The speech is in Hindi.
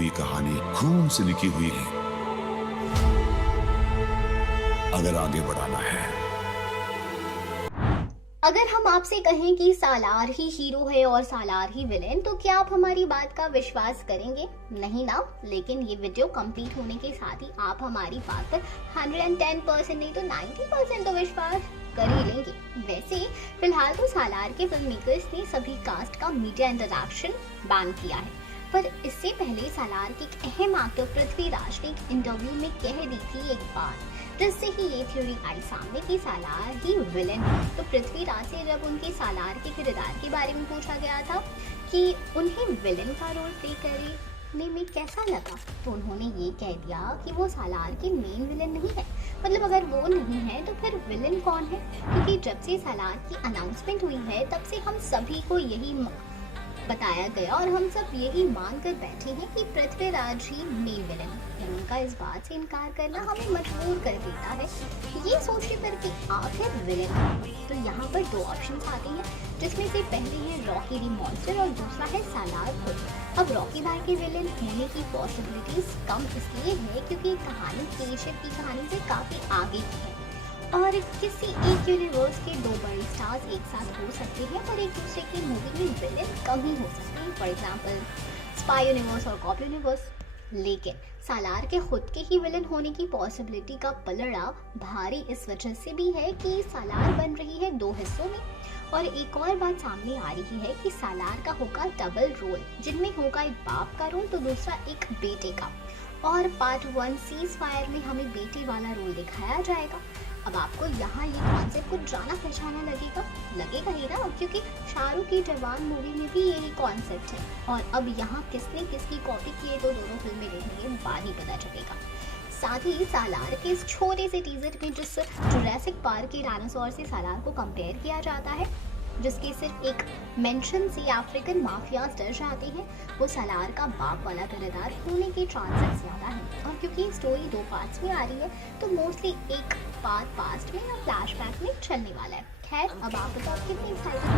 हुई कहानी खून से लिखी हुई है। अगर आगे बढ़ाना है। अगर हम आपसे कहें कि सालार ही हीरो है और सालार ही विलेन, तो क्या आप हमारी बात का विश्वास करेंगे? नहीं ना। लेकिन ये वीडियो कंप्लीट होने के साथ ही आप हमारी बात पर 110% नहीं तो 90% तो विश्वास कर ही लेंगे। वैसे फिलहाल तो सालार के फिल्म मेकर्स ने सभी कास्ट का मीडिया इंटरैक्शन बैन किया है, पर इससे पहले सालार के एक अहम एक्टर पृथ्वीराज ने एक इंटरव्यू में कह दी थी एक बात, जिससे ही ये थ्योरी आई सामने कि सालार ही विलेन है। तो पृथ्वीराज से जब उनके सालार के किरदार के बारे में पूछा गया था कि उन्हें विलेन का रोल प्ले करने में कैसा लगा, तो उन्होंने ये कह दिया कि वो सालार के मेन विलेन नहीं है। मतलब अगर वो नहीं है तो फिर विलेन कौन है? क्योंकि जब से सालार की अनाउंसमेंट हुई है तब से हम सभी को यही बताया गया और हम सब यही मान कर बैठे हैं कि पृथ्वीराज ही मेन विलेन है। उनका इस बात से इनकार करना हमें मजबूर कर देता है ये सोचने पर कि आखिर विलेन है। तो यहाँ पर दो ऑप्शंस आते हैं, जिसमें से पहले है रॉकी दी मॉन्स्टर और दूसरा है सालार खुद। अब रॉकी भाई के विलेन होने की पॉसिबिलिटीज कम इसलिए है क्योंकि कहानी केशव की कहानी से काफी आगे की है और किसी एक यूनिवर्स के दो बड़े स्टार्स एक साथ हो सकते हैं पर एक दूसरे की मूवी में विलेन कम ही हो सकते हैं। फॉर एग्जांपल स्पाई यूनिवर्स और कॉप यूनिवर्स। लेकिन सालार के खुद के ही विलेन होने की पॉसिबिलिटी का पलड़ा भारी इस वजह से भी है कि सालार बन रही है दो हिस्सों में और एक और बात सामने आ रही है कि सालार का होगा डबल रोल, जिनमें होगा एक बाप का रोल तो दूसरा एक बेटे का। और पार्ट 1 सीज फायर में हमें बेटे वाला रोल दिखाया जाएगा। अब आपको यहाँ ये कॉन्सेप्ट कुछ जाना पहचाना लगेगा ही ना, क्योंकि शाहरुख की जवान मूवी में भी यही कॉन्सेप्ट है। और अब यहाँ किसने किसकी कॉपी की है तो दोनों फिल्में देखने के बाद ही पता चलेगा। साथ ही सालार के इस छोटे से टीजर में जिस जुरासिक पार्क के डायनासोर से सालार को कंपेयर किया जाता है, जिसके सिर्फ एक मेंशन से अफ्रीकन माफियाज डर जाते हैं, वो सालार का बाप वाला किरदार होने के चांसेस ज़्यादा हैं। और क्योंकि स्टोरी दो पार्ट्स में आ रही है तो मोस्टली एक पार्ट पास्ट में या फ्लैशबैक में चलने वाला है। खैर अब आप बताओ कितनी एक्साइटेड